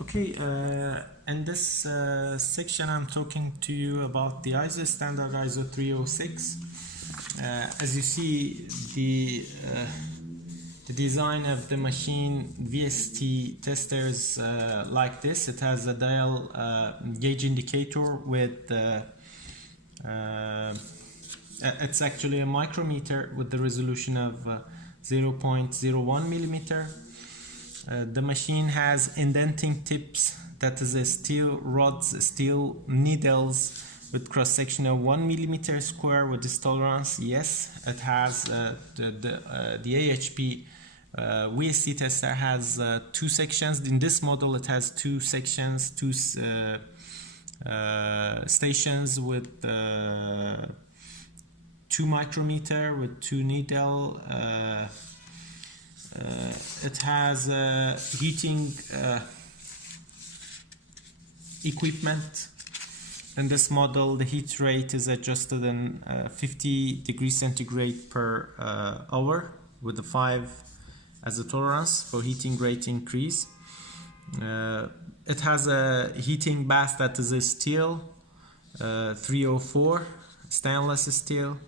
Okay, in this section I'm talking to you about the ISO standard ISO 306. As you see, the design of the machine VST testers like this. It has a dial gauge indicator with it's actually a micrometer with the resolution of 0.01 millimeter. The machine has indenting tips, that is a steel rods, steel needles with cross section of 1 millimeter square with this tolerance. Yes, it has the AHP VST tester has 2 sections. In this model it has 2 sections, 2 stations with 2 micrometer with 2 needle. It has heating equipment. In this model the heat rate is adjusted in 50 degrees centigrade per hour with the 5 as a tolerance for heating rate increase. It has a heating bath that is a steel 304 stainless steel.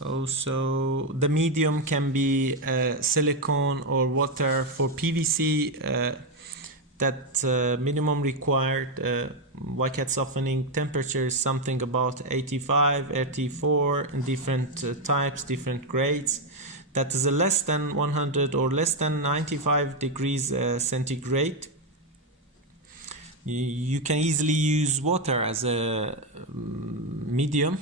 Also, the medium can be silicone or water. For PVC, that minimum required vicat softening temperature is something about 85, 84 in different types, different grades. That is a less than 100 or less than 95 degrees centigrade. You can easily use water as a medium.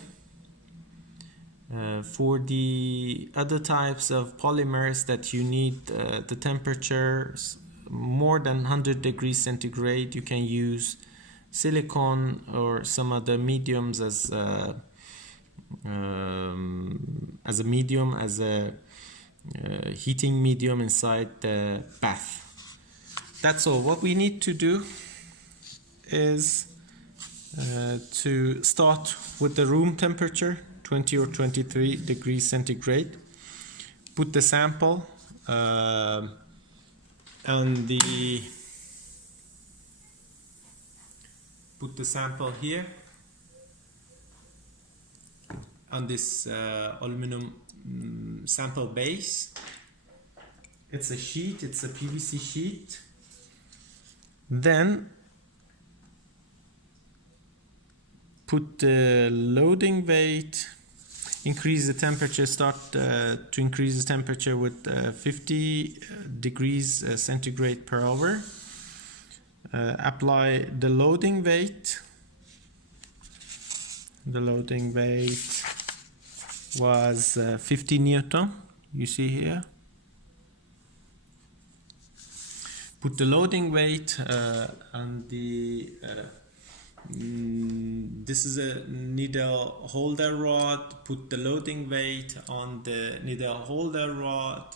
For the other types of polymers that you need the temperatures more than 100 degrees centigrade, you can use silicone or some other mediums as a medium, as a heating medium inside the bath. That's all. What we need to do is to start with the room temperature, 20 or 23 degrees centigrade. Put the sample on the here on this aluminum sample base. It's a sheet, it's a PVC sheet. Then put the loading weight, increase the temperature, start to increase the temperature with 50 degrees centigrade per hour. Apply the loading weight. The loading weight was 50 Newton, you see here. Put the loading weight on the this is a needle holder rod. Put the loading weight on the needle holder rod,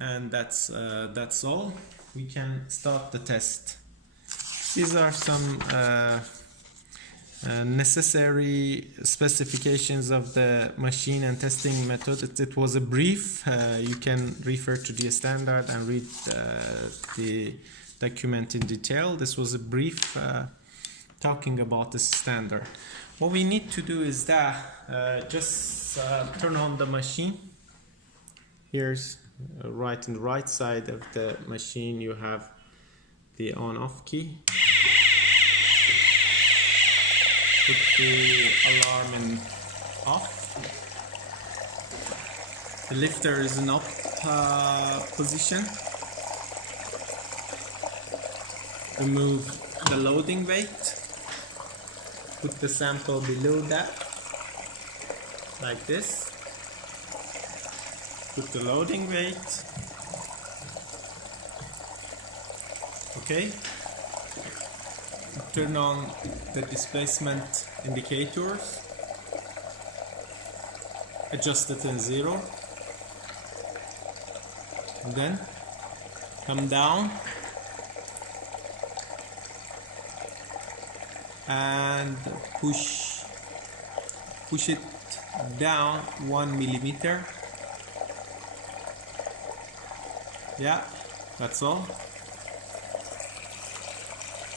and that's all. We can start the test. These are some necessary specifications of the machine and testing method. It was a brief. You can refer to the standard and read the document in detail. This was a brief talking about the standard. What we need to do is that just turn on the machine. Here's right on the right side of the machine you have the on-off key. Put the alarm in off. The lifter is in up position. Remove the loading weight. Put the sample below that, like this. Put the loading weight. Okay. Turn on the displacement indicators. Adjust it in 0. And then come down and push it down 1 millimeter. Yeah, That's all.